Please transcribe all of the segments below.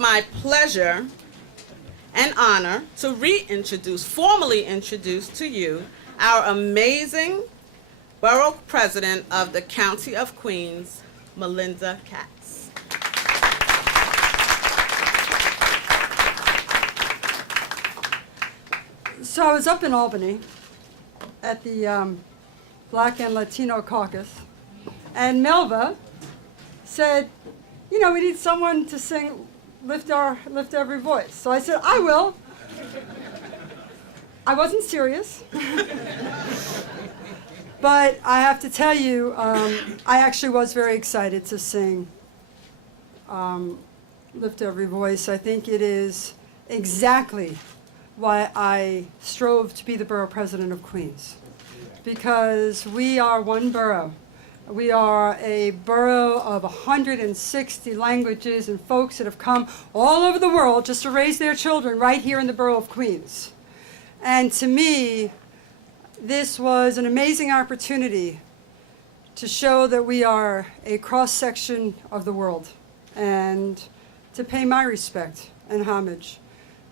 my pleasure and honor to formally introduce to you our amazing Borough President of the County of Queens, Melinda Katz. So I was up in Albany at the Black and Latino Caucus, and Melva said, you know, we need someone to sing Lift Every Voice. So I said, I will. I wasn't serious. But I have to tell you, I actually was very excited to sing Lift Every Voice. I think it is exactly why I strove to be the Borough President of Queens. Because we are one borough. We are a borough of 160 languages and folks that have come all over the world just to raise their children right here in the borough of Queens. And to me, this was an amazing opportunity to show that we are a cross-section of the world and to pay my respect and homage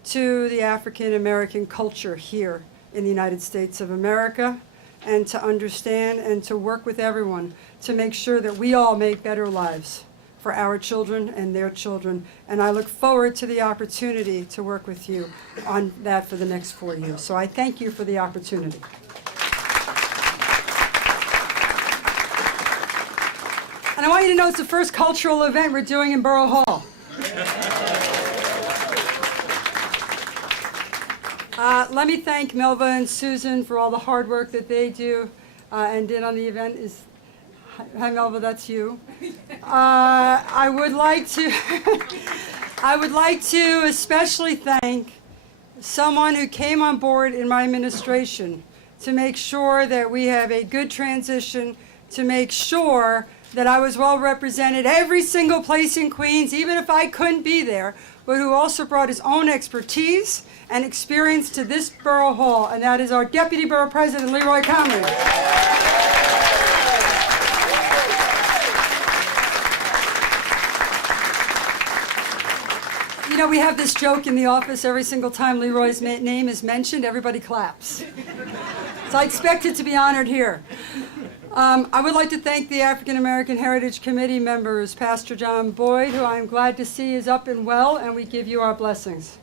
to the African American culture here in the United States of America, and to understand and to work with everyone to make sure that we all make better lives for our children and their children. And I look forward to the opportunity to work with you on that for the next 4 years. So I thank you for the opportunity. And I want you to know it's the first cultural event we're doing in Borough Hall. Let me thank Melva and Susan for all the hard work that they do and did on the event. Hi Melva, that's you. I would like to especially thank someone who came on board in my administration to make sure that we have a good transition, to make sure that I was well represented every single place in Queens, even if I couldn't be there, but who also brought his own expertise and experience to this Borough Hall, and that is our Deputy Borough President, Leroy Conley. You know, we have this joke in the office, every single time Leroy's name is mentioned, everybody claps. So I expect it to be honored here. I would like to thank the African American Heritage Committee members, Pastor John Boyd, who I'm glad to see is up and well, and we give you our blessings.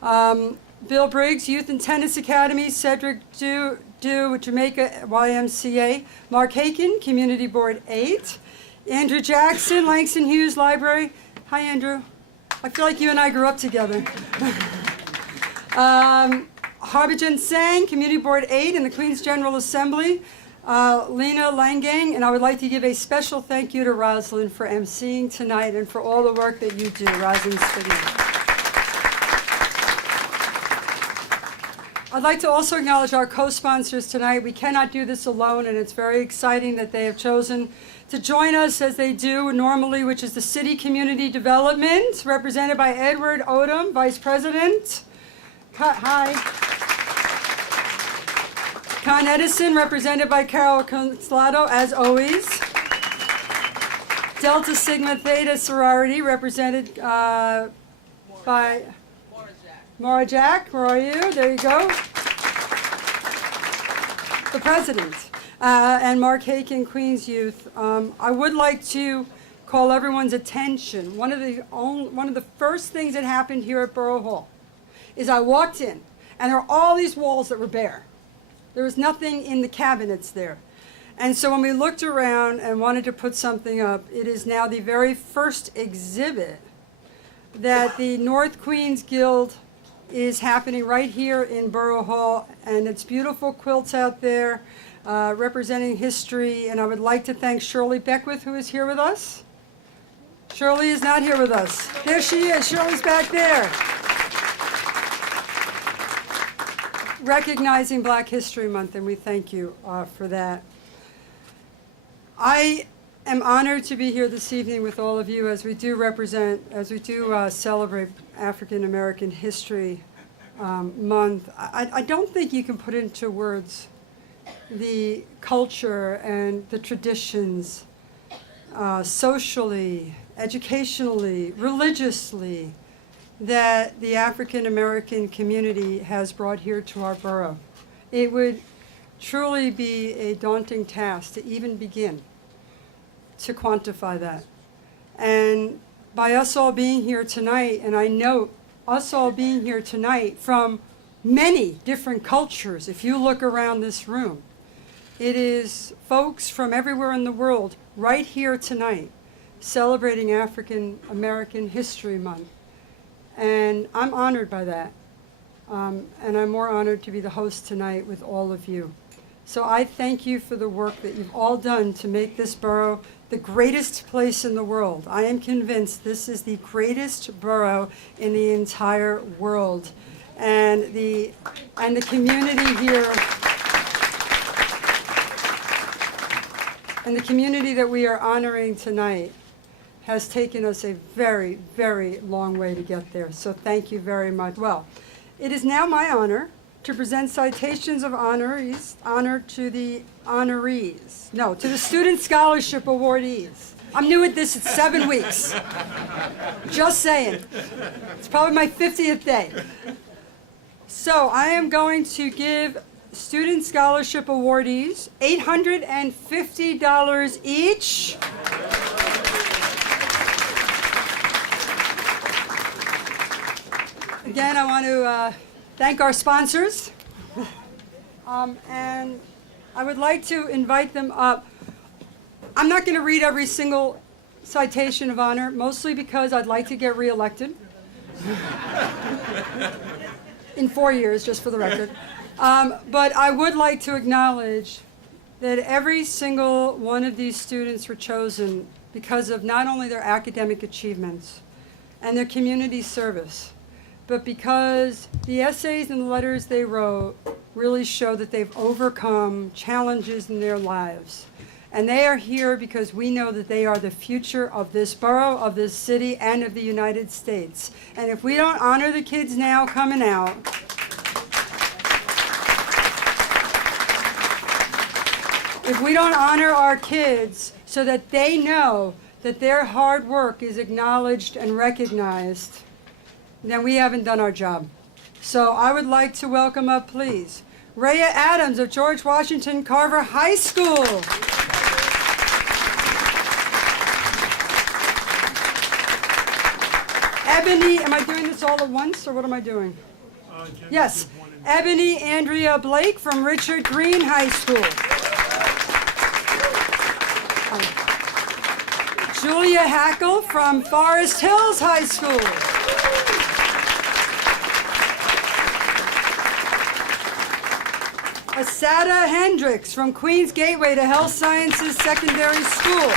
Bill Briggs, Youth and Tennis Academy, Cedric Du Jamaica YMCA, Mark Haken, Community Board 8, Andrew Jackson, Langston Hughes Library. Hi, Andrew. I feel like you and I grew up together. Harbhajan Sang, Community Board 8 in the Queens General Assembly. Lena Langang, and I would like to give a special thank you to Rosalind for emceeing tonight and for all the work that you do, Rosalind Spitty. I'd like to also acknowledge our co-sponsors tonight. We cannot do this alone, and it's very exciting that they have chosen to join us as they do normally, which is the City Community Development, represented by Edward Odom, Vice President. Hi. Con Edison, represented by Carol Consolado, as always. Delta Sigma Theta Sorority, represented by Maura Jack. Where are you? There you go. The President. And Mark Haken, Queens Youth. I would like to call everyone's attention. One of the first things that happened here at Borough Hall is I walked in, and there were all these walls that were bare. There was nothing in the cabinets there. And so when we looked around and wanted to put something up, it is now the very first exhibit that the North Queens Guild is happening right here in Borough Hall. And it's beautiful quilts out there representing history. And I would like to thank Shirley Beckwith, who is here with us. Shirley is not here with us. There she is. Shirley's back there. Recognizing Black History Month, and we thank you for that. I am honored to be here this evening with all of you as we do celebrate African American History Month. I don't think you can put into words the culture and the traditions socially, educationally, religiously, that the African American community has brought here to our borough. It would truly be a daunting task to even begin to quantify that. And by us all being here tonight, and I note us all being here tonight from many different cultures, if you look around this room, it is folks from everywhere in the world right here tonight celebrating African American History Month. And I'm honored by that. And I'm more honored to be the host tonight with all of you. So I thank you for the work that you've all done to make this borough the greatest place in the world. I am convinced this is the greatest borough in the entire world. And the community here, and the community that we are honoring tonight has taken us a very, very long way to get there. So thank you very much. Well, it is now my honor to present citations of honor to the honorees. No, to the Student Scholarship Awardees. I'm new at this, it's 7 weeks. Just saying. It's probably my 50th day. So I am going to give Student Scholarship Awardees $850 each. Again, I want to thank our sponsors. And I would like to invite them up. I'm not going to read every single citation of honor, mostly because I'd like to get reelected in 4 years, just for the record. But I would like to acknowledge that every single one of these students were chosen because of not only their academic achievements and their community service, but because the essays and the letters they wrote really show that they've overcome challenges in their lives. And they are here because we know that they are the future of this borough, of this city, and of the United States. And if we don't honor the kids now coming out, if we don't honor our kids so that they know that their hard work is acknowledged and recognized, then we haven't done our job. So I would like to welcome up, please, Rhea Adams of George Washington Carver High School. Ebony, am I doing this all at once, or what am I doing? Yes, Ebony Andrea Blake from Richard Green High School. Julia Hackle from Forest Hills High School. Asada Hendricks from Queens Gateway to Health Sciences Secondary School.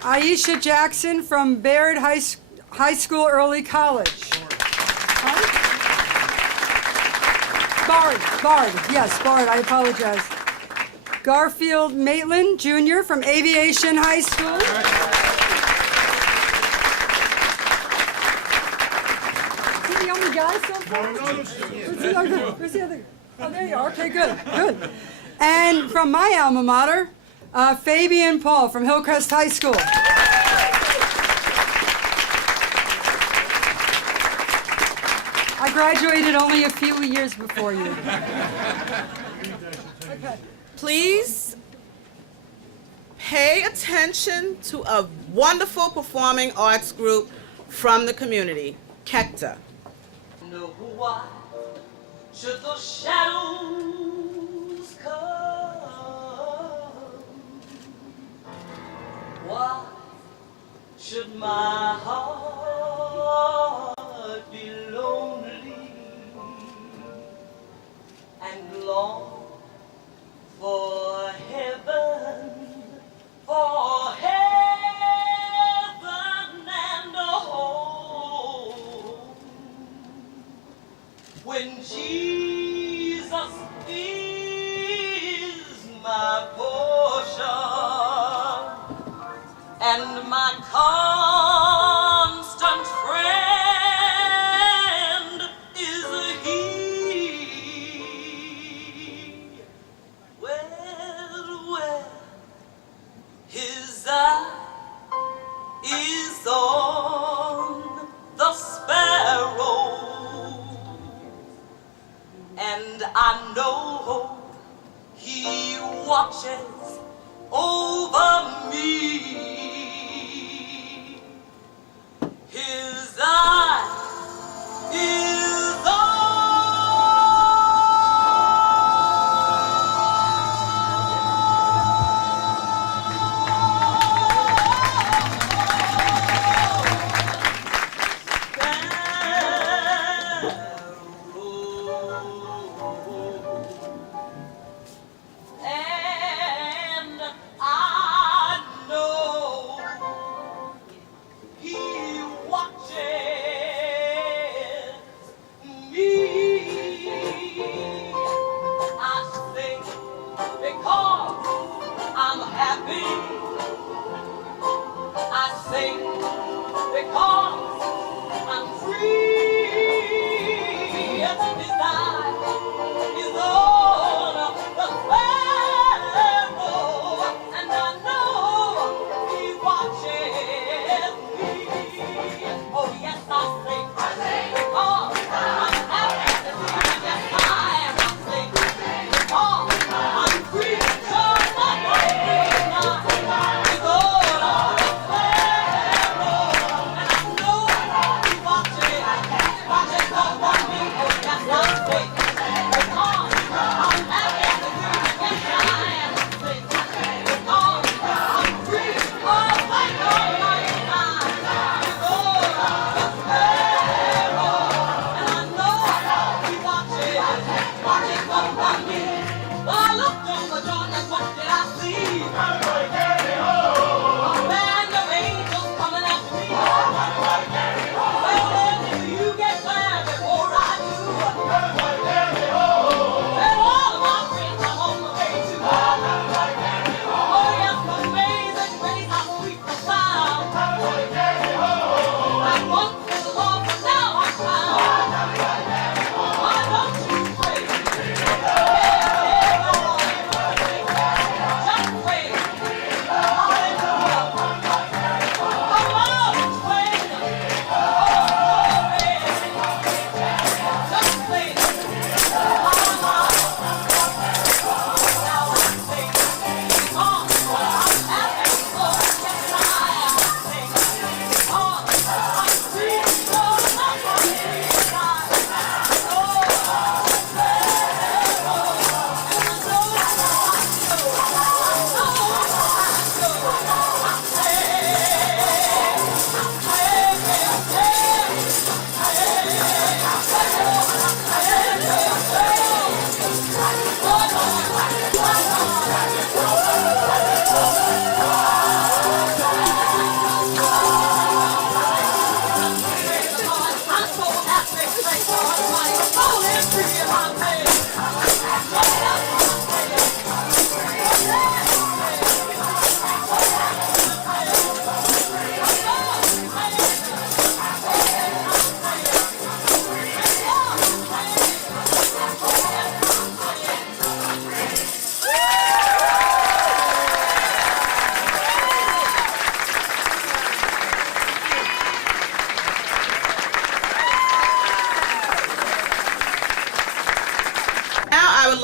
Aisha Jackson from Baird High School Early College. Bard, yes, Bard, I apologize. Garfield Maitland Jr. from Aviation High School. Is he the only guy so far? Where's the other? Oh, there you are. Okay, good. And from my alma mater, Fabian Paul from Hillcrest High School. I graduated only a few years before you. Okay. Please pay attention to a wonderful performing arts group from the community, Kekta. Know why should the shadows come? Why should my heart be lonely and long for heaven and a home? When Jesus is my portion and my constant friend is He. Well, His eye is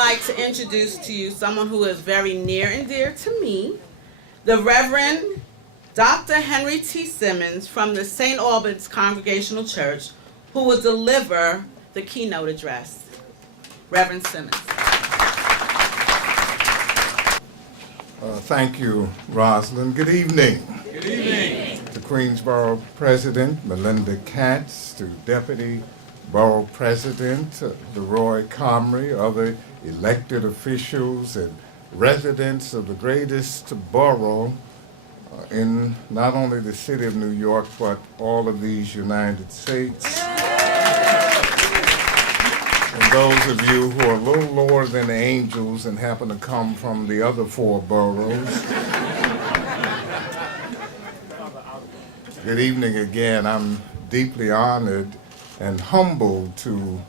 like to introduce to you someone who is very near and dear to me, the Reverend Dr. Henry T. Simmons from the St. Albans Congregational Church, who will deliver the keynote address. Reverend Simmons. Thank you, Rosalind. Good evening. Good evening. To Queensborough President Melinda Katz, to Deputy Borough President Leroy Comrie, other elected officials and residents of the greatest borough in not only the city of New York, but all of these United States. And those of you who are a little lower than the angels and happen to come from the other 4 boroughs, good evening again. I'm deeply honored and humbled to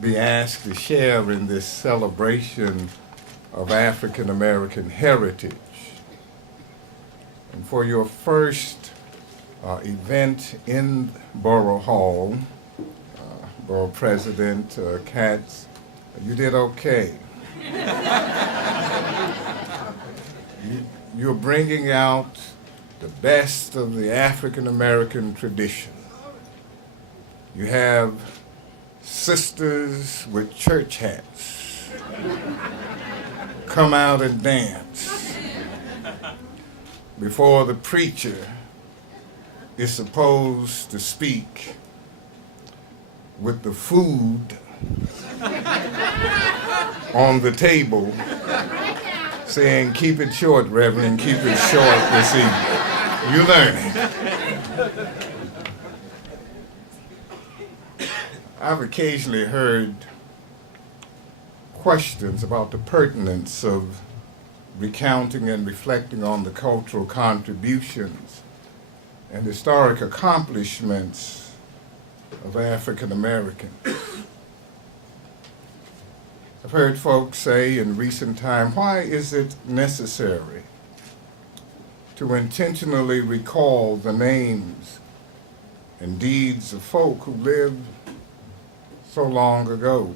be asked to share in this celebration of African American heritage. And for your first event in Borough Hall, Borough President Katz, you did okay. You're bringing out the best of the African American tradition. You have sisters with church hats come out and dance before the preacher is supposed to speak with the food on the table, saying, "Keep it short, Reverend, keep it short this evening." You learning. I've occasionally heard questions about the pertinence of recounting and reflecting on the cultural contributions and historic accomplishments of African Americans. I've heard folks say in recent time, why is it necessary to intentionally recall the names and deeds of folk who lived so long ago?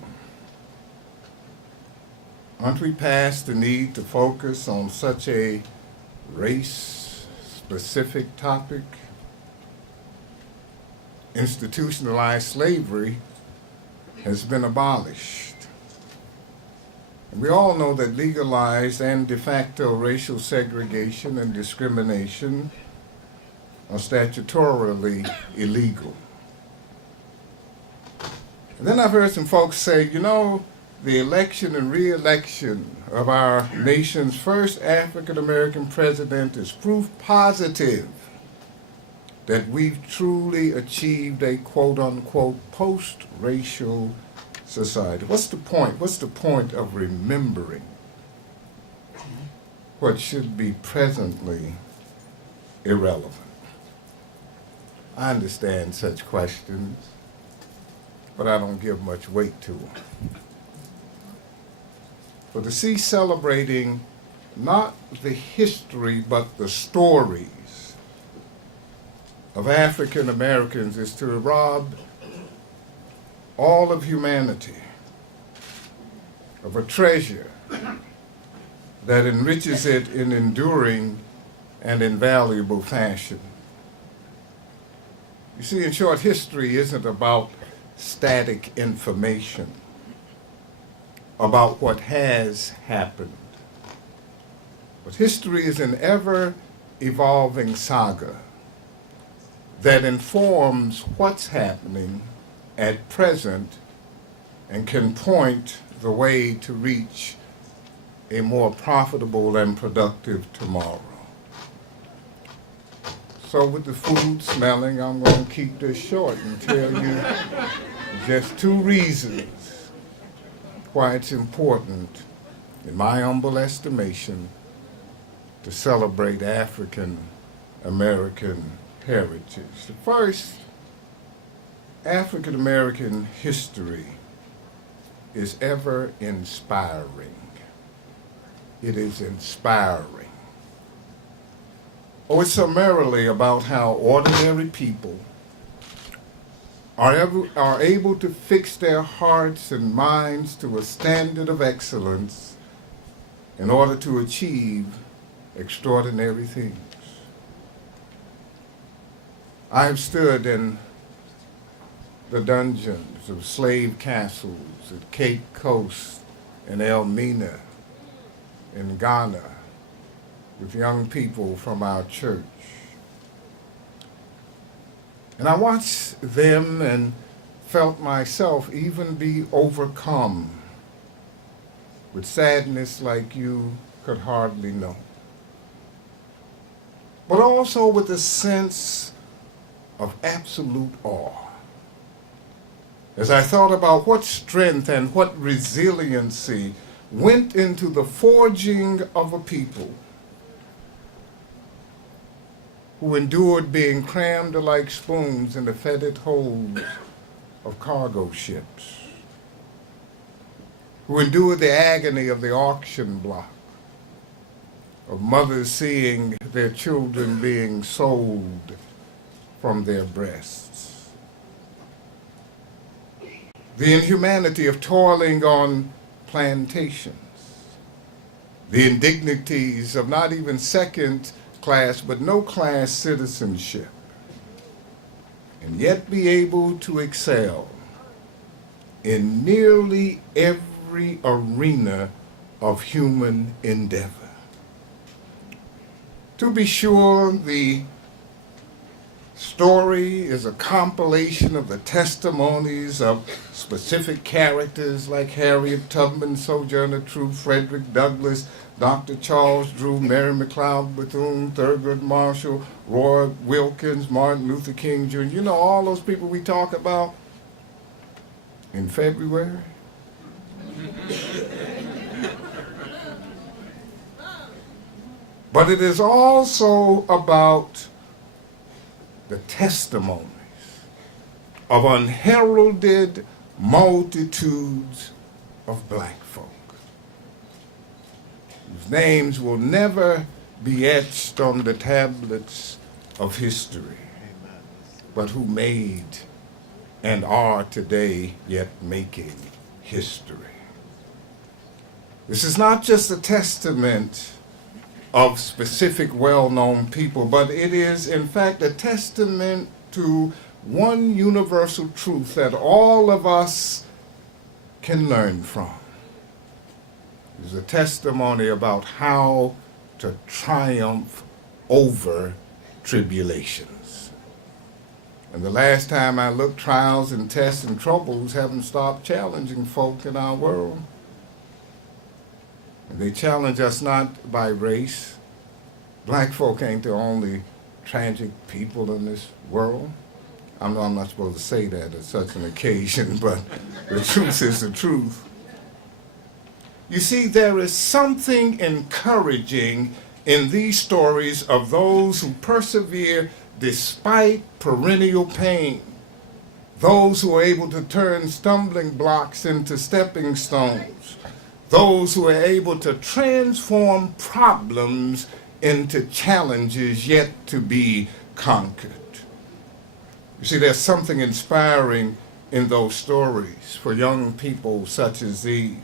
Aren't we past the need to focus on such a race-specific topic? Institutionalized slavery has been abolished. And we all know that legalized and de facto racial segregation and discrimination are statutorily illegal. And then I've heard some folks say, you know, the election and re-election of our nation's first African-American president is proof positive that we've truly achieved a quote-unquote post-racial society. What's the point? What's the point of remembering what should be presently irrelevant? I understand such questions, but I don't give much weight to them. But to see celebrating not the history, but the stories of African Americans is to rob all of humanity of a treasure that enriches it in enduring and invaluable fashion. You see, in short, history isn't about static information about what has happened. But history is an ever-evolving saga that informs what's happening at present and can point the way to reach a more profitable and productive tomorrow. So with the food smelling, I'm going to keep this short and tell you just 2 reasons why it's important, in my humble estimation, to celebrate African American heritage. First, African American history is ever inspiring. It is inspiring. Oh, it's summarily about how ordinary people are able to fix their hearts and minds to a standard of excellence in order to achieve extraordinary things. I have stood in the dungeons of slave castles at Cape Coast and Elmina in Ghana with young people from our church. And I watched them and felt myself even be overcome with sadness like you could hardly know. But also with a sense of absolute awe. As I thought about what strength and what resiliency went into the forging of a people who endured being crammed like spoons in the fetid holds of cargo ships, who endured the agony of the auction block, of mothers seeing their children being sold from their breasts, the inhumanity of toiling on plantations, the indignities of not even second class but no class citizenship, and yet be able to excel in nearly every arena of human endeavor. To be sure, the story is a compilation of the testimonies of specific characters like Harriet Tubman, Sojourner Truth, Frederick Douglass, Dr. Charles Drew, Mary McLeod Bethune, Thurgood Marshall, Roy Wilkins, Martin Luther King Jr. You know, all those people we talk about in February. But it is also about the testimonies of unheralded multitudes of black folk, whose names will never be etched on the tablets of history, but who made and are today yet making history. This is not just a testament of specific well-known people, but it is in fact a testament to one universal truth that all of us can learn from. It is a testimony about how to triumph over tribulations. And the last time I looked, trials and tests and troubles haven't stopped challenging folk in our world. And they challenge us not by race. Black folk ain't the only tragic people in this world. I know I'm not supposed to say that at such an occasion, but the truth is the truth. You see, there is something encouraging in these stories of those who persevere despite perennial pain, those who are able to turn stumbling blocks into stepping stones, those who are able to transform problems into challenges yet to be conquered. You see, there's something inspiring in those stories for young people such as these,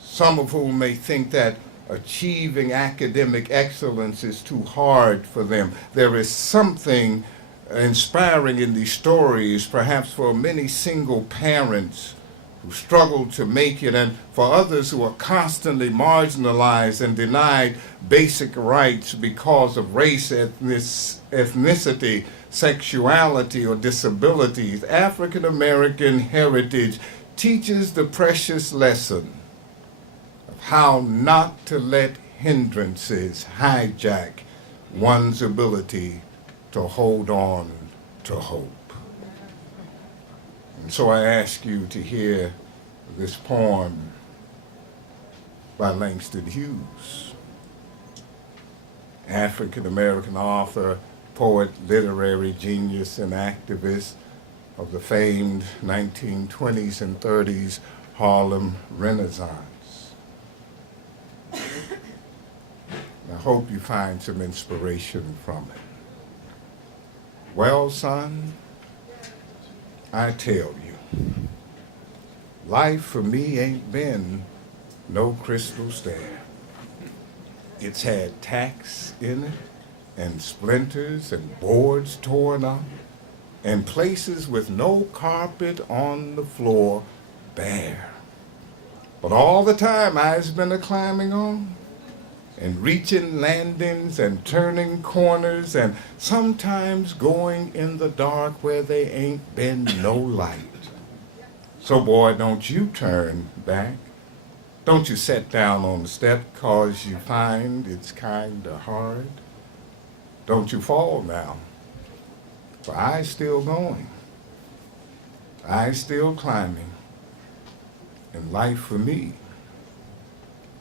some of whom may think that achieving academic excellence is too hard for them. There is something inspiring in these stories, perhaps for many single parents who struggle to make it, and for others who are constantly marginalized and denied basic rights because of race, ethnicity, sexuality, or disabilities. African American heritage teaches the precious lesson of how not to let hindrances hijack one's ability to hold on to hope. And so I ask you to hear this poem by Langston Hughes, African American author, poet, literary genius, and activist of the famed 1920s and 30s Harlem Renaissance. I hope you find some inspiration from it. Well, son, I tell you, life for me ain't been no crystal stair. It's had tacks in it, and splinters and boards torn up, and places with no carpet on the floor bare. But all the time I's been a climbing on, and reaching landings and turning corners, and sometimes going in the dark where they ain't been no light. So boy, don't you turn back. Don't you sit down on the step 'cause you find it's kinda hard. Don't you fall now, for I's still going. I's still climbing. And life for me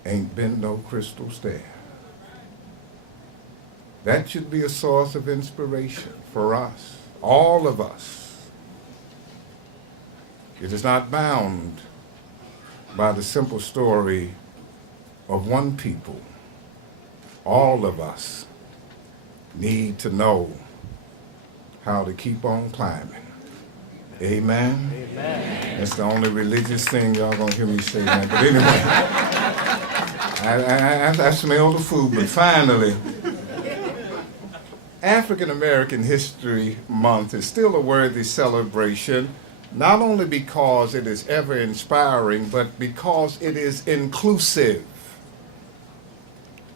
ain't been no crystal stair. That should be a source of inspiration for us, all of us. It is not bound by the simple story of one people. All of us need to know how to keep on climbing. Amen? Amen. That's the only religious thing y'all gonna hear me say that. But anyway, I smell the food, but finally, African American History Month is still a worthy celebration, not only because it is ever inspiring, but because it is inclusive.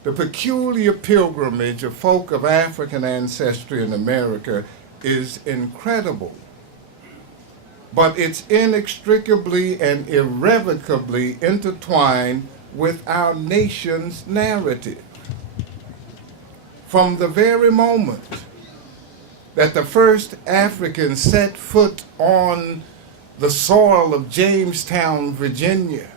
The peculiar pilgrimage of folk of African ancestry in America is incredible, but it's inextricably and irrevocably intertwined with our nation's narrative. From the very moment that the first Africans set foot on the soil of Jamestown, Virginia,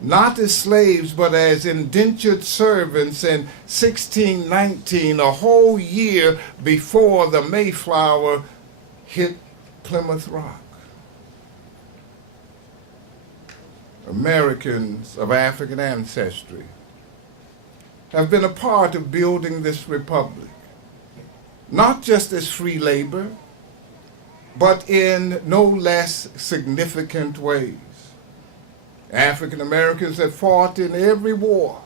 not as slaves, but as indentured servants in 1619, a whole year before the Mayflower hit Plymouth Rock. Americans of African ancestry have been a part of building this republic, not just as free labor, but in no less significant ways. African Americans have fought in every war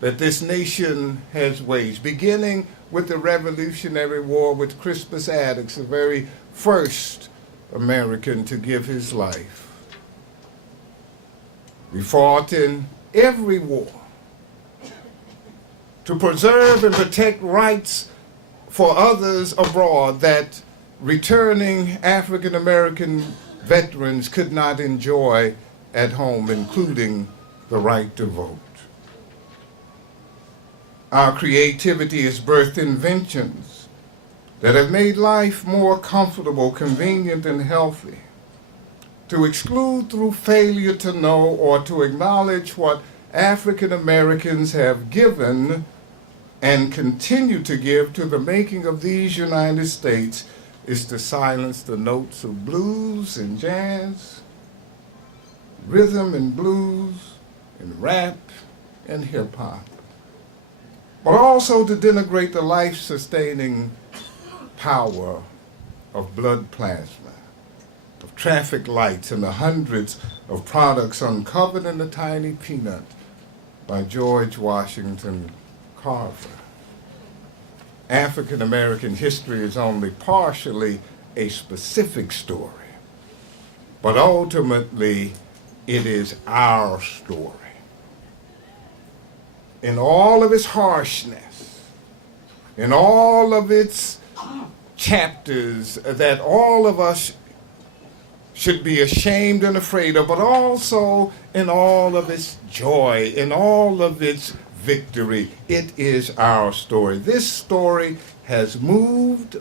that this nation has waged, beginning with the Revolutionary War with Crispus Attucks, the very first American to give his life. We fought in every war to preserve and protect rights for others abroad that returning African American veterans could not enjoy at home, including the right to vote. Our creativity has birthed inventions that have made life more comfortable, convenient, and healthy. To exclude through failure to know or to acknowledge what African Americans have given and continue to give to the making of these United States is to silence the notes of blues and jazz, rhythm and blues, and rap and hip hop, but also to denigrate the life-sustaining power of blood plasma, of traffic lights, and the hundreds of products uncovered in the tiny peanut by George Washington Carver. African American history is only partially a specific story, but ultimately it is our story. In all of its harshness, in all of its chapters that all of us should be ashamed and afraid of, but also in all of its joy, in all of its victory. It is our story. This story has moved,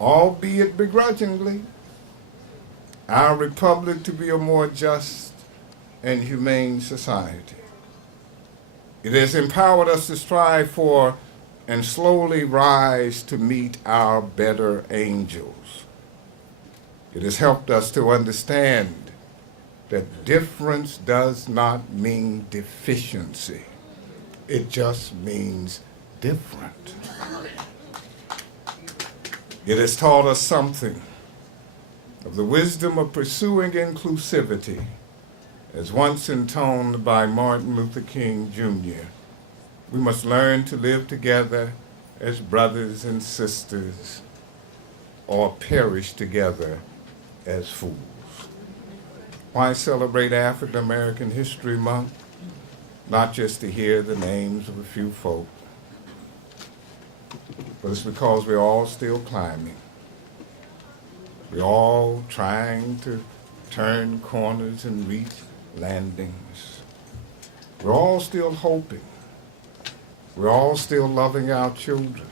albeit begrudgingly, our republic to be a more just and humane society. It has empowered us to strive for and slowly rise to meet our better angels. It has helped us to understand that difference does not mean deficiency. It just means different. It has taught us something of the wisdom of pursuing inclusivity, as once intoned by Martin Luther King Jr. We must learn to live together as brothers and sisters, or perish together as fools. Why celebrate African American History Month? Not just to hear the names of a few folk, but it's because we're all still climbing. We're all trying to turn corners and reach landings. We're all still hoping. We're all still loving our children.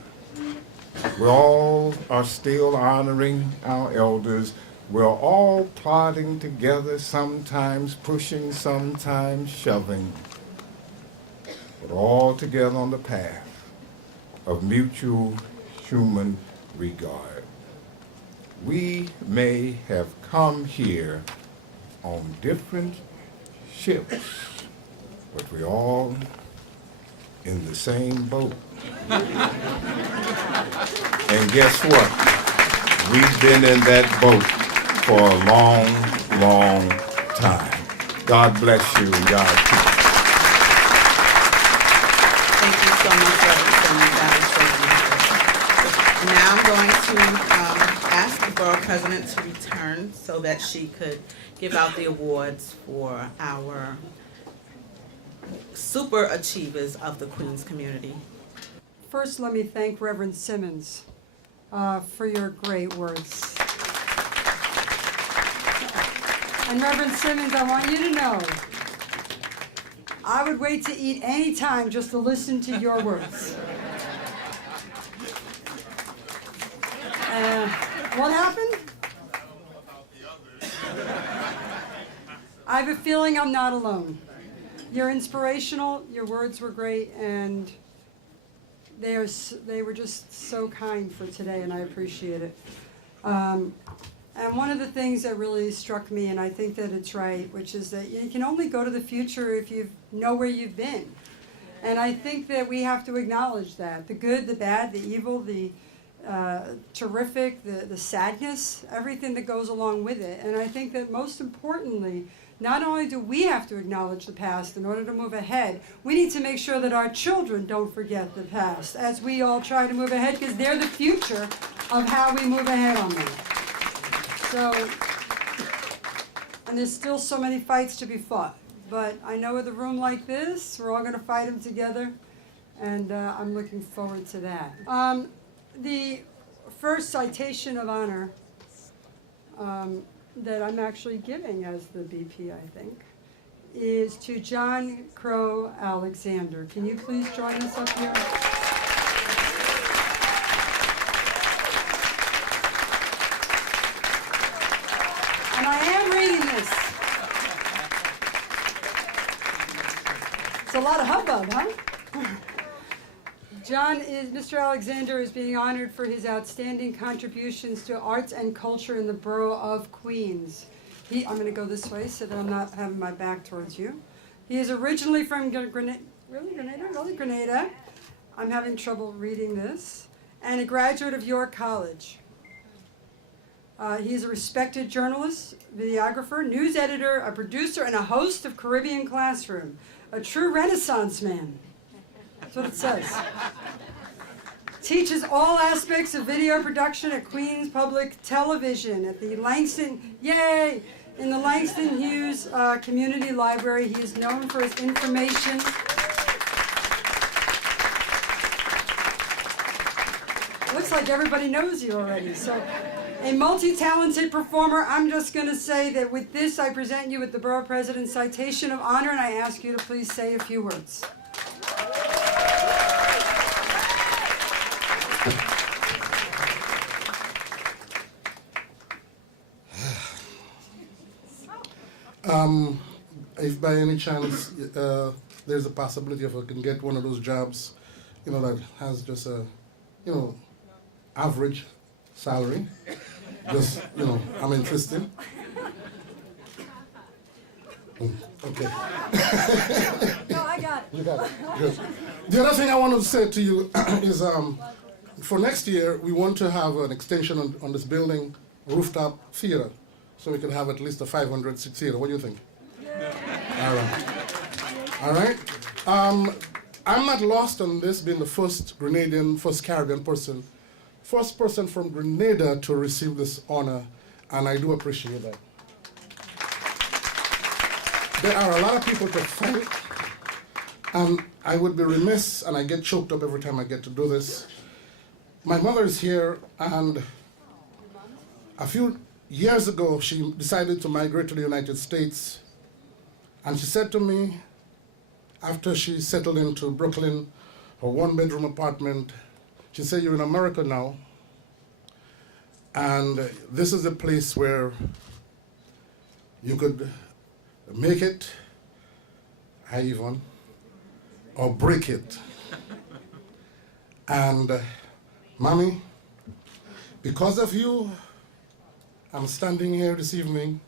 We all are still honoring our elders. We're all plodding together, sometimes pushing, sometimes shoving, but all together on the path of mutual human regard. We may have come here on different ships, but we're all in the same boat. And guess what? We've been in that boat for a long, long time. God bless you and God keep you. Thank you so much, Reverend Simmons. That was so wonderful. Now I'm going to ask the Borough President to return so that she could give out the awards for our super achievers of the Queens community. First, let me thank Reverend Simmons for your great words. And Reverend Simmons, I want you to know, I would wait to eat any time just to listen to your words. What happened? I have a feeling I'm not alone. You're inspirational, your words were great, and they were just so kind for today, and I appreciate it. And one of the things that really struck me, and I think that it's right, which is that you can only go to the future if you know where you've been. And I think that we have to acknowledge that. The good, the bad, the evil, the terrific, the sadness, everything that goes along with it. And I think that most importantly, not only do we have to acknowledge the past in order to move ahead, we need to make sure that our children don't forget the past as we all try to move ahead, because they're the future of how we move ahead on them. So, and there's still so many fights to be fought. But I know with a room like this, we're all going to fight them together, and I'm looking forward to that. The first citation of honor that I'm actually giving as the BP, I think, is to John Crow Alexander. Can you please join us up here? And I am reading this. It's a lot of hubbub, huh? Mr. Alexander is being honored for his outstanding contributions to arts and culture in the Borough of Queens. I'm going to go this way so that I'm not having my back towards you. He is originally from Grenada. Really, Grenada. I'm having trouble reading this. And a graduate of York College. He is a respected journalist, videographer, news editor, a producer, and a host of Caribbean Classroom. A true Renaissance man. That's what it says. Teaches all aspects of video production at Queens Public Television at the Langston, in the Langston Hughes Community Library. He is known for his information. Looks like everybody knows you already. So, a multi-talented performer. I'm just going to say that with this, I present you with the Borough President's Citation of Honor, and I ask you to please say a few words. If by any chance there's a possibility if I can get one of those jobs, that has just a, average salary, just, I'm interested. Okay. No, I got it. You got it. Good. The other thing I want to say to you is for next year, we want to have an extension on this building, rooftop theater. so we could have at least a 500 seat theater. What do you think? All right. All right. I'm not lost on this being the first Grenadian, first Caribbean person, first person from Grenada to receive this honor, and I do appreciate that. There are a lot of people to thank, and I would be remiss, and I get choked up every time I get to do this. My mother is here, and a few years ago, she decided to migrate to the United States, and she said to me, after she settled into Brooklyn, her one-bedroom apartment, she said, "You're in America now, and this is a place where you could make it, hi Yvonne, or break it." And Mommy, because of you, I'm standing here this evening.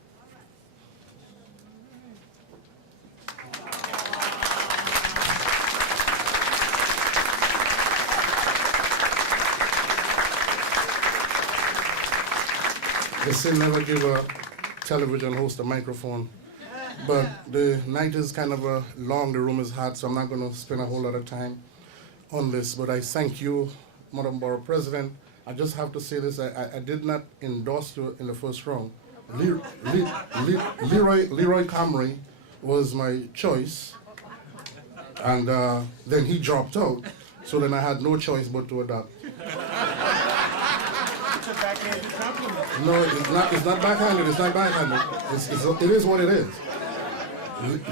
They say never give a television host a microphone, but the night is kind of long, the room is hot, so I'm not going to spend a whole lot of time on this, but I thank you, Madam Borough President. I just have to say this, I did not endorse you in the first round. Leroy Comrie was my choice, and then he dropped out, so then I had no choice but to adopt. No, it's not backhanded, it's not backhanded. It is what it is.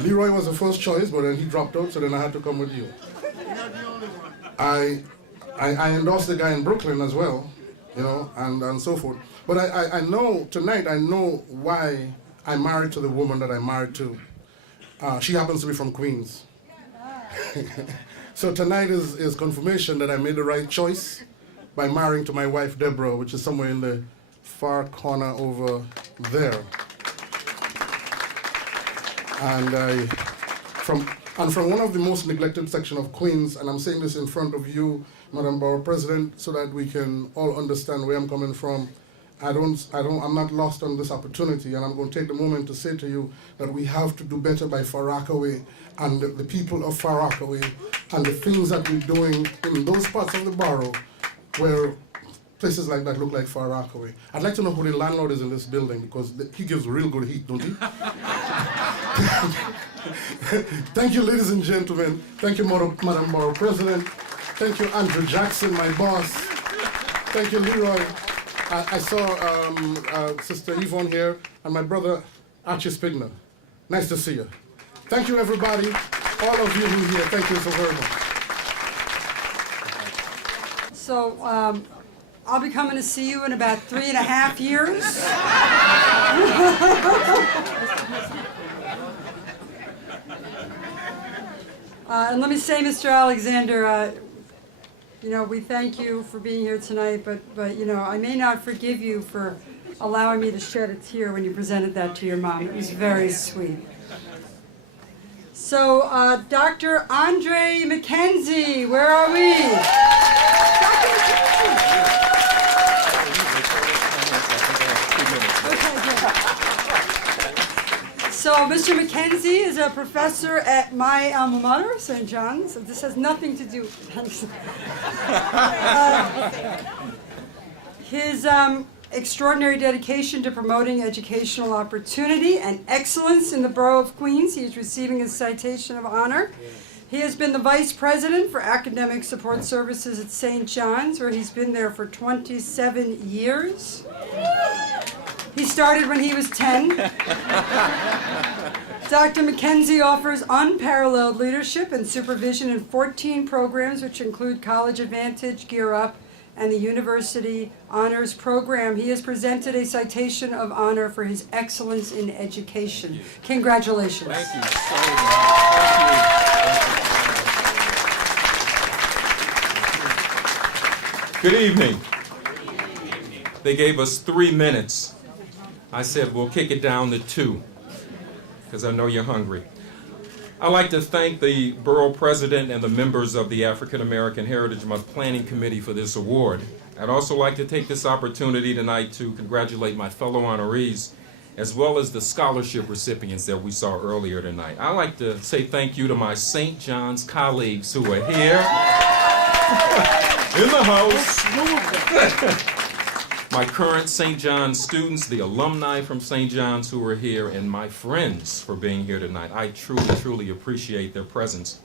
Leroy was the first choice, but then he dropped out, so then I had to come with you. I endorsed the guy in Brooklyn as well, you know, and so forth. But I know, tonight, I know why I'm married to the woman that I'm married to. She happens to be from Queens. So tonight is confirmation that I made the right choice by marrying to my wife, Deborah, which is somewhere in the far corner over there. And from one of the most neglected section of Queens, and I'm saying this in front of you, Madam Borough President, so that we can all understand where I'm coming from. I'm not lost on this opportunity, and I'm going to take the moment to say to you that we have to do better by Far Rockaway and the people of Far Rockaway and the things that we're doing in those parts of the borough where places like that look like Far Rockaway. I'd like to know who the landlord is in this building, because he gives real good heat, don't he? Thank you, ladies and gentlemen. Thank you, Madam Borough President. Thank you, Andrew Jackson, my boss. Thank you, Leroy. I saw Sister Yvonne here, and my brother, Archie Spigner. Nice to see you. Thank you, everybody. All of you who are here, thank you so very much. So I'll be coming to see you in about 3.5 years. And let me say, Mr. Alexander, you know, we thank you for being here tonight, but you know, I may not forgive you for allowing me to shed a tear when you presented that to your mom. It was very sweet. So, Dr. Andre McKenzie, where are we? Dr. McKenzie. So, Mr. McKenzie is a professor at my alma mater, St. John's. So this has nothing to do with his extraordinary dedication to promoting educational opportunity and excellence in the Borough of Queens. He is receiving a citation of honor. He has been the Vice President for Academic Support Services at St. John's, where he's been there for 27 years. He started when he was 10. Dr. McKenzie offers unparalleled leadership and supervision in 14 programs, which include College Advantage, Gear Up, and the University Honors Program. He has presented a citation of honor for his excellence in education. Congratulations. Thank you so much. Thank you. Good evening. They gave us 3 minutes. I said we'll kick it down to 2, because I know you're hungry. I'd like to thank the Borough President and the members of the African American Heritage Month Planning Committee for this award. I'd also like to take this opportunity tonight to congratulate my fellow honorees as well as the scholarship recipients that we saw earlier tonight. I'd like to say thank you to my St. John's colleagues who are here in the house. My current St. John's students, the alumni from St. John's who are here, and my friends for being here tonight. I truly, truly appreciate their presence.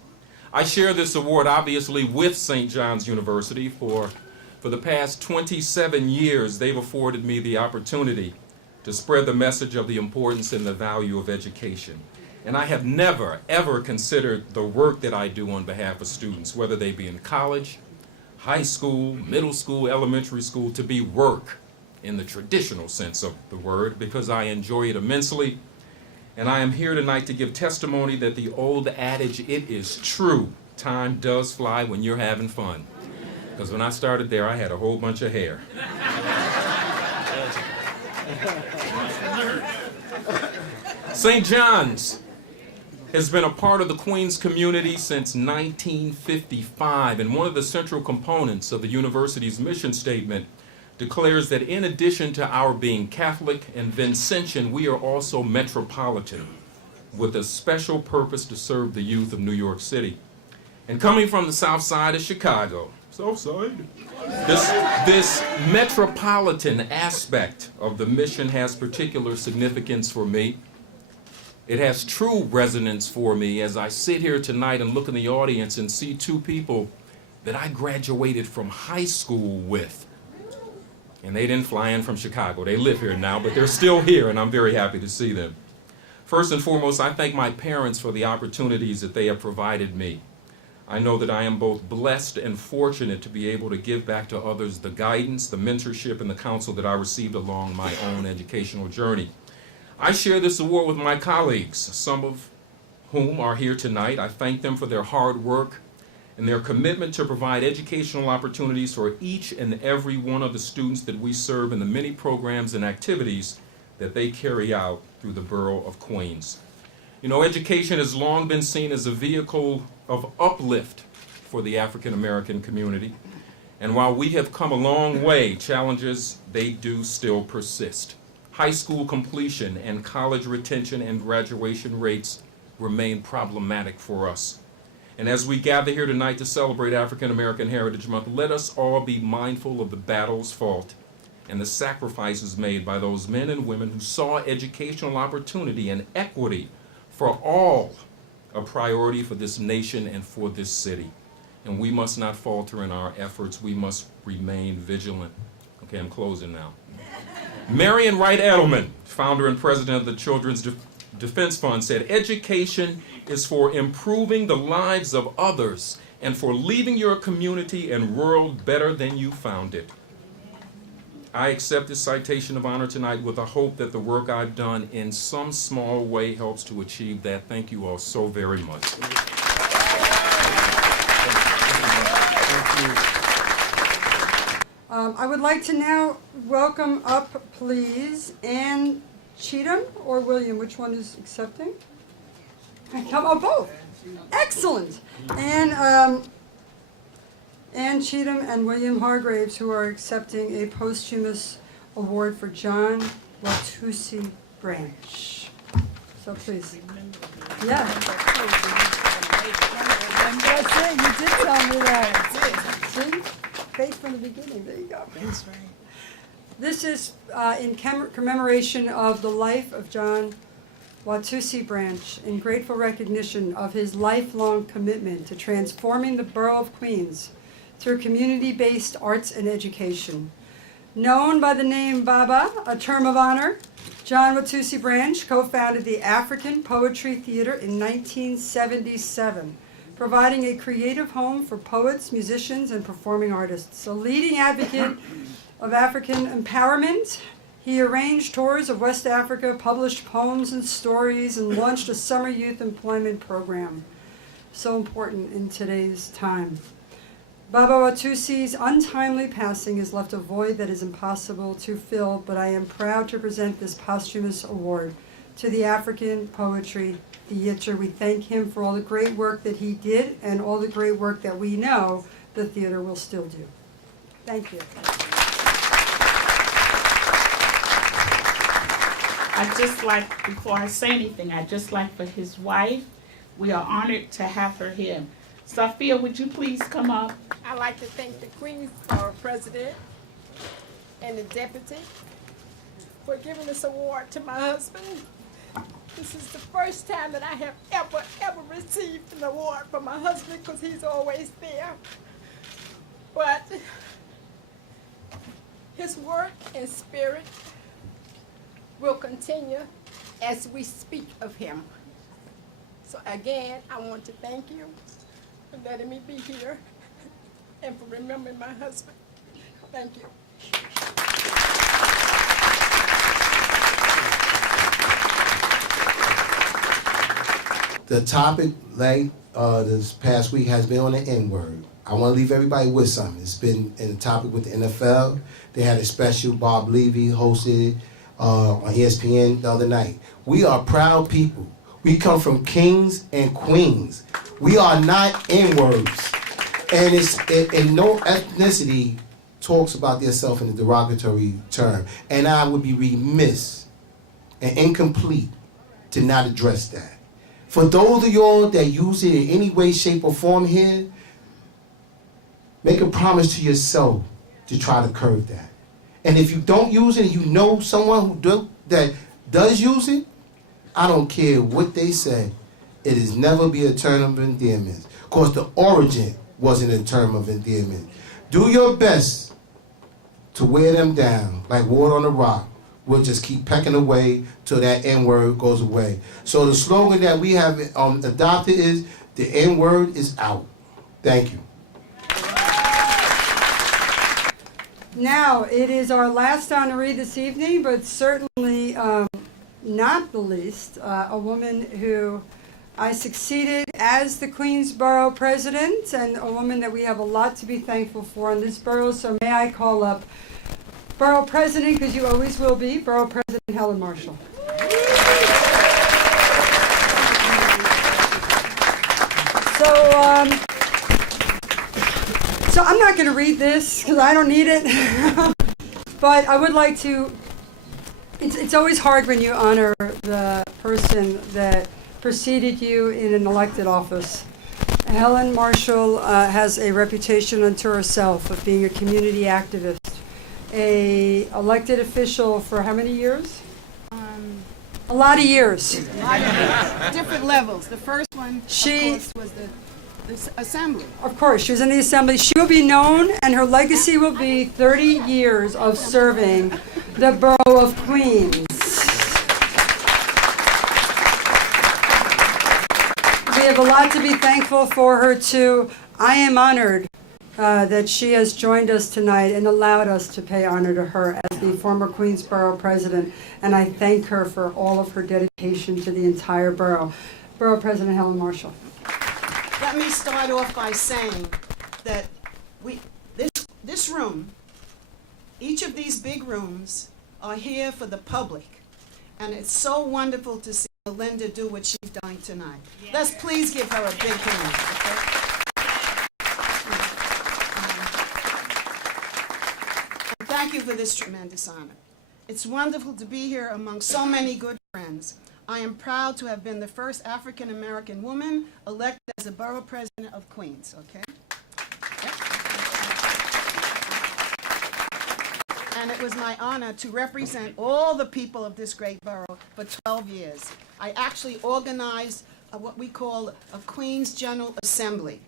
I share this award, obviously, with St. John's University. For the past 27 years, they've afforded me the opportunity to spread the message of the importance and the value of education. And I have never, ever considered the work that I do on behalf of students, whether they be in college, high school, middle school, elementary school, to be work in the traditional sense of the word, because I enjoy it immensely. And I am here tonight to give testimony that the old adage, it is true, time does fly when you're having fun. Because when I started there, I had a whole bunch of hair. St. John's has been a part of the Queens community since 1955, and one of the central components of the university's mission statement declares that in addition to our being Catholic and Vincentian, we are also metropolitan, with a special purpose to serve the youth of New York City. And coming from the south side of Chicago, south side, this metropolitan aspect of the mission has particular significance for me. It has true resonance for me as I sit here tonight and look in the audience and see two people that I graduated from high school with. And they didn't fly in from Chicago. They live here now, but they're still here, and I'm very happy to see them. First and foremost, I thank my parents for the opportunities that they have provided me. I know that I am both blessed and fortunate to be able to give back to others the guidance, the mentorship, and the counsel that I received along my own educational journey. I share this award with my colleagues, some of whom are here tonight. I thank them for their hard work and their commitment to provide educational opportunities for each and every one of the students that we serve in the many programs and activities that they carry out through the Borough of Queens. You know, education has long been seen as a vehicle of uplift for the African American community. And while we have come a long way, challenges, they do still persist. High school completion and college retention and graduation rates remain problematic for us. And as we gather here tonight to celebrate African American Heritage Month, let us all be mindful of the battles fought and the sacrifices made by those men and women who saw educational opportunity and equity for all a priority for this nation and for this city. And we must not falter in our efforts. We must remain vigilant. Okay, I'm closing now. Marion Wright Edelman, founder and president of the Children's Defense Fund, said, "Education is for improving the lives of others and for leaving your community and world better than you found it." I accept this citation of honor tonight with a hope that the work I've done in some small way helps to achieve that. Thank you all so very much. I would like to now welcome up, please, Ann Cheatham or William. Which one is accepting? Come, oh, both. Excellent. Ann Cheatham and William Hargraves, who are accepting a posthumous award for John Watusi Branch. So please. Yeah. That's it. You did tell me that. See? Faith from the beginning. There you go. That's right. This is in commemoration of the life of John Watusi Branch, in grateful recognition of his lifelong commitment to transforming the Borough of Queens through community-based arts and education. Known by the name Baba, a term of honor, John Watusi Branch co-founded the African Poetry Theater in 1977. Providing a creative home for poets, musicians, and performing artists. A leading advocate of African empowerment, he arranged tours of West Africa, published poems and stories, and launched a summer youth employment program. So important in today's time. Baba Watusi's untimely passing has left a void that is impossible to fill, but I am proud to present this posthumous award to the African Poetry Theater. We thank him for all the great work that he did and all the great work that we know the theater will still do. Thank you. I just like, before I say anything, I just like for his wife, we are honored to have her here. Sophia, would you please come up? I'd like to thank the Queen's Borough President and the Deputy for giving this award to my husband. This is the first time that I have ever received an award from my husband because he's always there. But his work and spirit will continue as we speak of him. So again, I want to thank you for letting me be here and for remembering my husband. Thank you. The topic this past week has been on the N-word. I want to leave everybody with something. It's been in the topic with the NFL. They had a special, Bob Levy hosted on ESPN the other night. We are proud people. We come from kings and queens. We are not N-words. And no ethnicity talks about themselves in a derogatory term. And I would be remiss and incomplete to not address that. For those of y'all that use it in any way, shape, or form here, make a promise to yourself to try to curb that. And if you don't use it and you know someone that does use it, I don't care what they say, it is never be a term of endearment. Because the origin wasn't a term of endearment. Do your best to wear them down like water on a rock. We'll just keep pecking away till that N-word goes away. So the slogan that we have adopted is, the N-word is out. Thank you. Now, it is our last honoree this evening, but certainly not the least, a woman who I succeeded as the Queens Borough President, and a woman that we have a lot to be thankful for in this borough. So may I call up Borough President, because you always will be, Borough President Helen Marshall. So I'm not going to read this because I don't need it, but I would like to. It's always hard when you honor the person that preceded you in an elected office. Helen Marshall has a reputation unto herself of being a community activist, a elected official for how many years? A lot of years. Different levels. The first one, of course, was the assembly. Of course, she was in the assembly. She will be known, and her legacy will be 30 years of serving the borough of Queens. We have a lot to be thankful for her, too. I am honored that she has joined us tonight and allowed us to pay honor to her as the former Queens Borough President, and I thank her for all of her dedication to the entire borough. Borough President Helen Marshall. Let me start off by saying that this room, each of these big rooms are here for the public, and it's so wonderful to see Melinda do what she's done tonight. Let's please give her a big hand. Okay? Thank you for this tremendous honor. It's wonderful to be here among so many good friends. I am proud to have been the first African American woman elected as a borough president of Queens, okay? Yep. And it was my honor to represent all the people of this great borough for 12 years. I actually organized what we call a Queens General Assembly.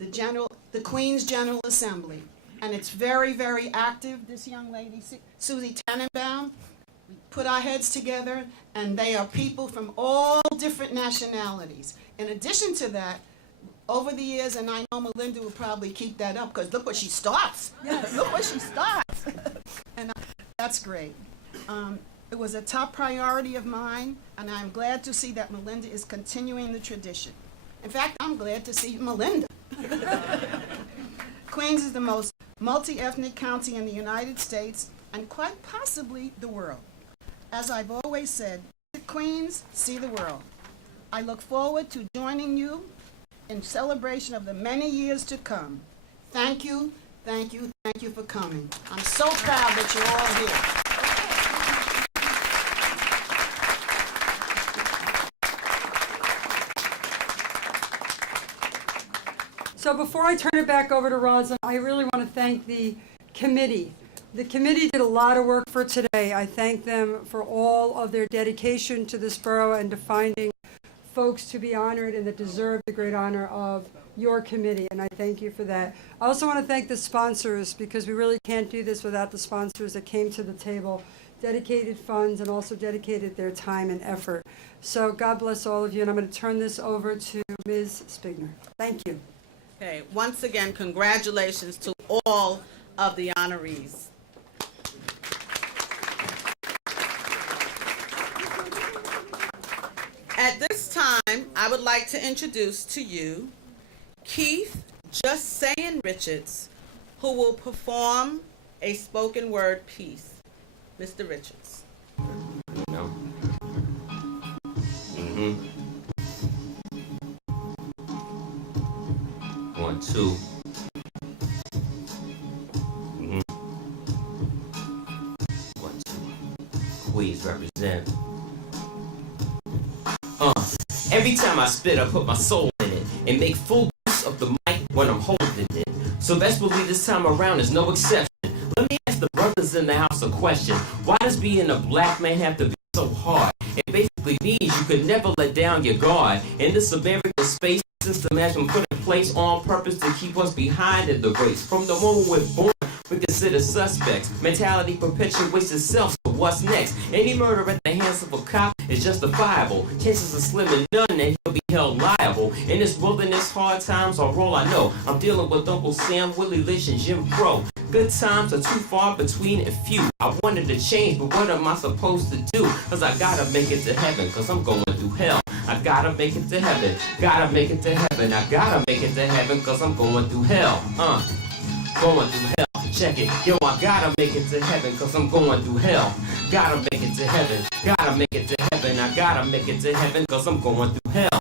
The Queens General Assembly. And it's very, very active. This young lady, Susie Tannenbaum, we put our heads together, and they are people from all different nationalities. In addition to that, over the years, and I know Melinda will probably keep that up, because look what she starts. Yes. Look what she starts. And that's great. It was a top priority of mine, and I'm glad to see that Melinda is continuing the tradition. In fact, I'm glad to see Melinda. Queens is the most multi-ethnic county in the United States, and quite possibly the world. As I've always said, visit Queens, see the world. I look forward to joining you in celebration of the many years to come. Thank you, thank you, thank you for coming. I'm so proud that you're all here. So before I turn it back over to Rosalind, I really want to thank the committee. The committee did a lot of work for today. I thank them for all of their dedication to this borough and to finding folks to be honored and that deserve the great honor of your committee, and I thank you for that. I also want to thank the sponsors, because we really can't do this without the sponsors that came to the table, dedicated funds, and also dedicated their time and effort. So God bless all of you, and I'm going to turn this over to Ms. Spigner. Thank you. Okay, once again, congratulations to all of the honorees. At this time, I would like to introduce to you Keith Just Saying Richards, who will perform a spoken word piece. Mr. Richards. No. One, two. One, two. Queens represent. Every time I spit, I put my soul in it and make full use of the mic when I'm holding it. So best believe this time around is no exception. Let me ask the brothers in the house a question. Why does being a black man have to be so hard? It basically means you could never let down your guard. In this American space system has been put in place on purpose to keep us behind in the race. From the moment we're born, we consider suspects. Mentality perpetuates itself, so what's next? Any murder at the hands of a cop is justifiable. Chances are slim and none that he'll be held liable. In this wilderness, hard times are all I know. I'm dealing with Uncle Sam, Willie Lynch, and Jim Crow. Good times are too far between and few. I wanted to change, but what am I supposed to do? Cause I gotta make it to heaven, cause I'm going through hell. I gotta make it to heaven, gotta make it to heaven. I gotta make it to heaven, cause I'm going through hell. Going through hell. Check it, yo, I gotta make it to heaven, cause I'm going through hell. Gotta make it to heaven, gotta make it to heaven. I gotta make it to heaven, cause I'm going through hell.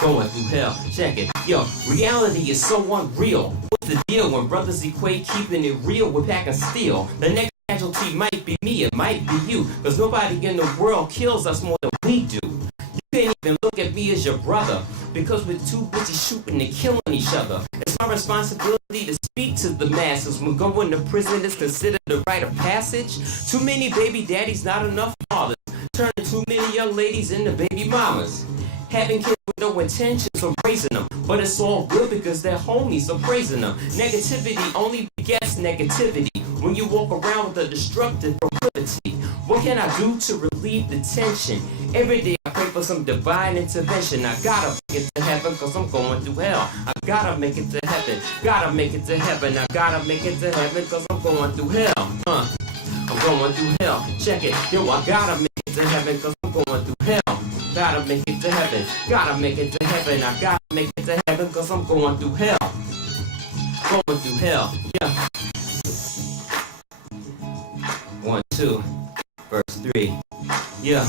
Going through hell, check it, yo, reality is so unreal. What's the deal when brothers equate keeping it real with packing steel? The next casualty might be me, it might be you, cause nobody in the world kills us more than we do. You can't even look at me as your brother, because we're too busy shooting and killing each other. It's my responsibility to speak to the masses. When going to prison is considered a rite of passage. Too many baby daddies, not enough fathers. Turning too many young ladies into baby mamas. Having kids with no intentions of raising them, but it's all good because their homies are praising them. Negativity only begets negativity when you walk around with a destructive proclivity. What can I do to relieve the tension? Every day I pray for some divine intervention. I gotta make it to heaven cause I'm going through hell. I gotta make it to heaven, gotta make it to heaven. I gotta make it to heaven cause I'm going through hell. I'm going through hell, check it. Yo, I gotta make it to heaven cause I'm going through hell. Gotta make it to heaven, gotta make it to heaven. I gotta make it to heaven cause I'm going through hell. Going through hell, yeah. 1, 2, verse 3, yeah.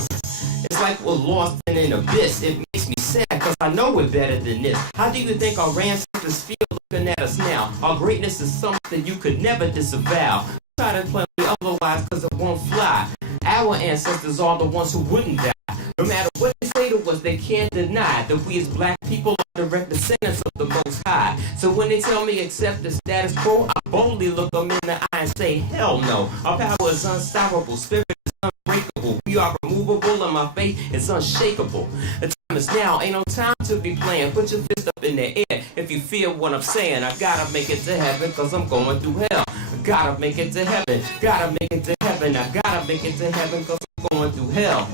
It's like we're lost in an abyss. It makes me sad cause I know we're better than this. How do you think our ancestors feel looking at us now? Our greatness is something you could never disavow. Try to play me otherwise cause it won't fly. Our ancestors are the ones who wouldn't die. No matter what they say to us, they can't deny that we as black people are direct descendants of the Most High. So when they tell me accept the status quo, I boldly look them in the eye and say, hell no. Our power is unstoppable, spirit is unbreakable. We are removable and my faith is unshakable. The time is now, ain't no time to be playing. Put your fist up in the air if you feel what I'm saying. I gotta make it to heaven cause I'm going through hell. I gotta make it to heaven, gotta make it to heaven. I gotta make it to heaven cause I'm going through hell.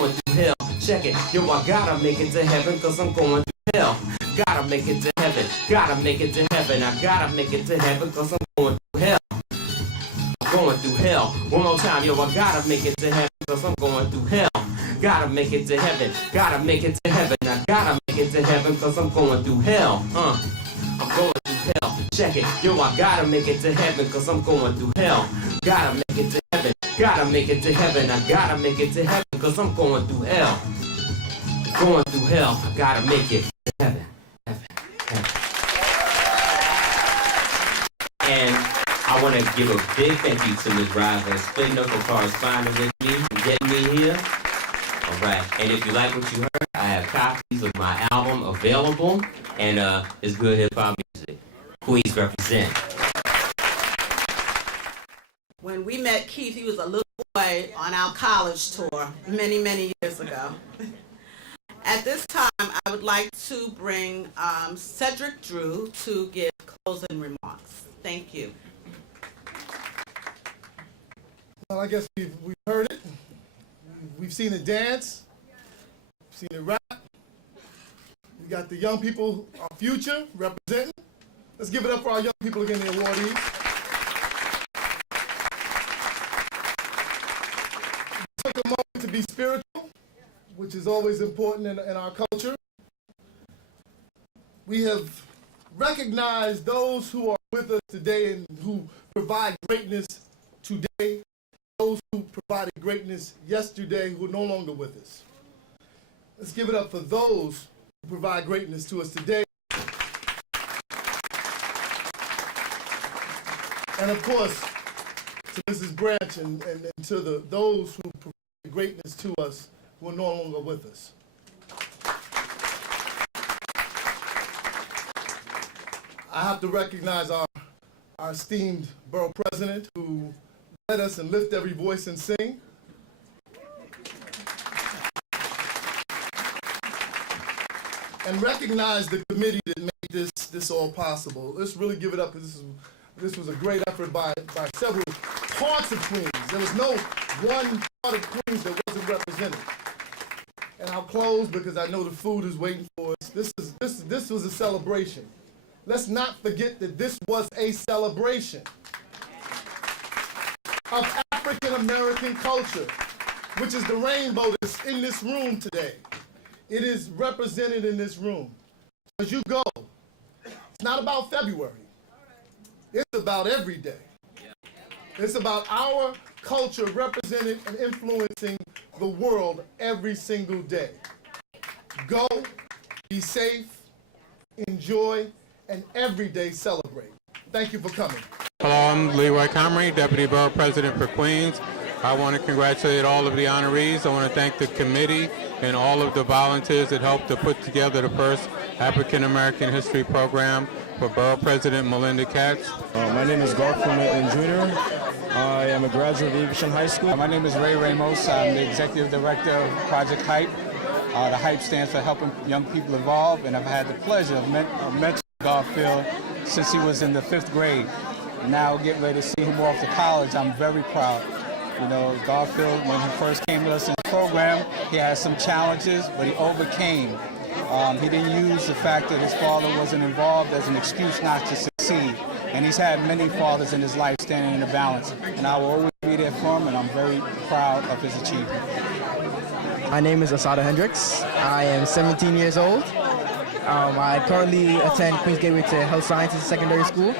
Going through hell, check it, yo, I gotta make it to heaven cause I'm going through hell. Gotta make it to heaven, gotta make it to heaven. I gotta make it to heaven cause I'm going through hell. Going through hell, one more time, yo, I gotta make it to heaven cause I'm going through hell. Gotta make it to heaven, gotta make it to heaven. I gotta make it to heaven cause I'm going through hell. I'm going through hell, check it, yo, I gotta make it to heaven cause I'm going through hell. Gotta make it to heaven, gotta make it to heaven. I gotta make it to heaven cause I'm going through hell. Going through hell, I gotta make it to heaven, heaven, heaven. And I want to give a big thank you to Ms. Rosalind Spindler for corresponding with me and getting me here. All right, and if you like what you heard, I have copies of my album available, and it's good hip hop music. Queens represent. When we met Keith, he was a little boy on our college tour many, many years ago. At this time, I would like to bring Cedric Drew to give closing remarks. Thank you. Well, I guess we've heard it. We've seen it dance. We've seen it rap. We got the young people, our future, representing. Let's give it up for our young people again, the awardees. Take a moment to be spiritual, which is always important in our culture. We have recognized those who are with us today and who provide greatness today, those who provided greatness yesterday who are no longer with us. Let's give it up for those who provide greatness to us today. And of course, to Mrs. Branch and to those who provide greatness to us who are no longer with us. I have to recognize our esteemed borough president who led us and lift every voice and sing. And recognize the committee that made this all possible. Let's really give it up, because this was a great effort by several parts of Queens. There was no one part of Queens that wasn't represented. And I'll close because I know the food is waiting for us. This was a celebration. Let's not forget that this was a celebration of African American culture, which is the rainbow that's in this room today. It is represented in this room. As you go, it's not about February. It's about every day. It's about our culture represented and influencing the world every single day. Go, be safe, enjoy, and every day celebrate. Thank you for coming. Hello, I'm Leroy Comrie, Deputy Borough President for Queens. I want to congratulate all of the honorees. I want to thank the committee and all of the volunteers that helped to put together the first African American History program for Borough President Melinda Katz. My name is Garfield Milton Jr. I am a graduate of Evesham High School. My name is Ray Ramos. I'm the Executive Director of Project HYPE. The HYPE stands for Helping Young People Evolve, and I've had the pleasure of mentoring Garfield since he was in the 5th grade. Now getting ready to see him off to college, I'm very proud. You know, Garfield, when he first came to us in the program, he had some challenges, but he overcame. He didn't use the fact that his father wasn't involved as an excuse not to succeed. And he's had many fathers in his life standing in the balance. And I will always be there for him, and I'm very proud of his achievement. My name is Asada Hendricks. I am 17 years old. I currently attend Queens Gateway to Health Sciences Secondary School.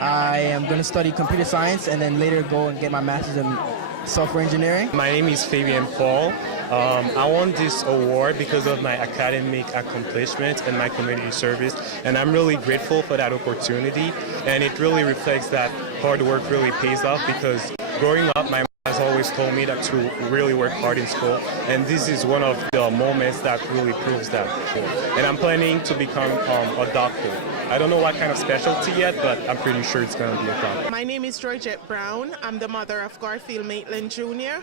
I am going to study computer science and then later go and get my master's in software engineering. My name is Fabian Paul. I won this award because of my academic accomplishments and my community service, and I'm really grateful for that opportunity, and it really reflects that hard work really pays off, because growing up my mom has always told me that to really work hard in school, and this is one of the moments that really proves that. And I'm planning to become a doctor. I don't know what kind of specialty yet, but I'm pretty sure it's going to be a doctor. My name is Georgette Brown. I'm the mother of Garfield Maitland Jr.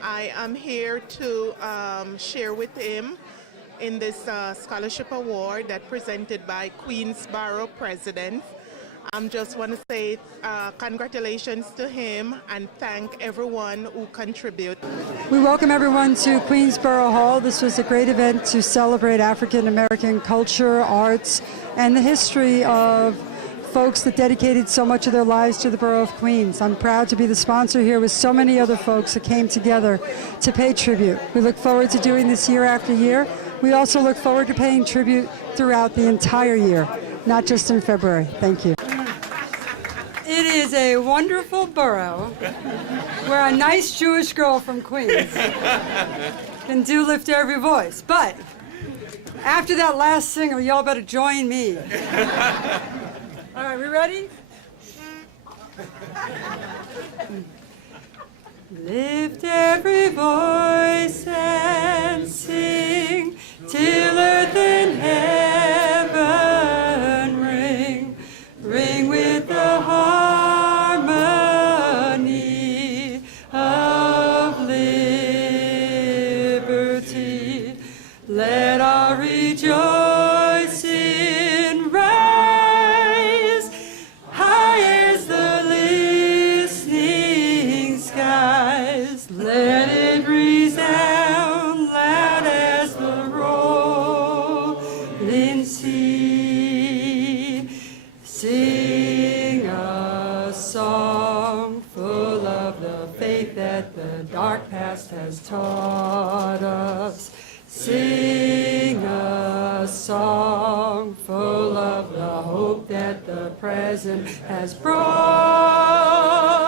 I am here to share with him in this scholarship award that presented by Queens Borough President. I just want to say congratulations to him and thank everyone who contributed. We welcome everyone to Queensborough Hall. This was a great event to celebrate African American culture, arts, and the history of folks that dedicated so much of their lives to the borough of Queens. I'm proud to be the sponsor here with so many other folks that came together to pay tribute. We look forward to doing this year after year. We also look forward to paying tribute throughout the entire year, not just in February. Thank you. It is a wonderful borough where a nice Jewish girl from Queens can do lift every voice. But after that last singer, y'all better join me. All right, we ready? Lift every voice and resound loud as the rolling sea. Sing a song full of the faith that the dark past has taught us. Sing a song full of the hope that the present has brought.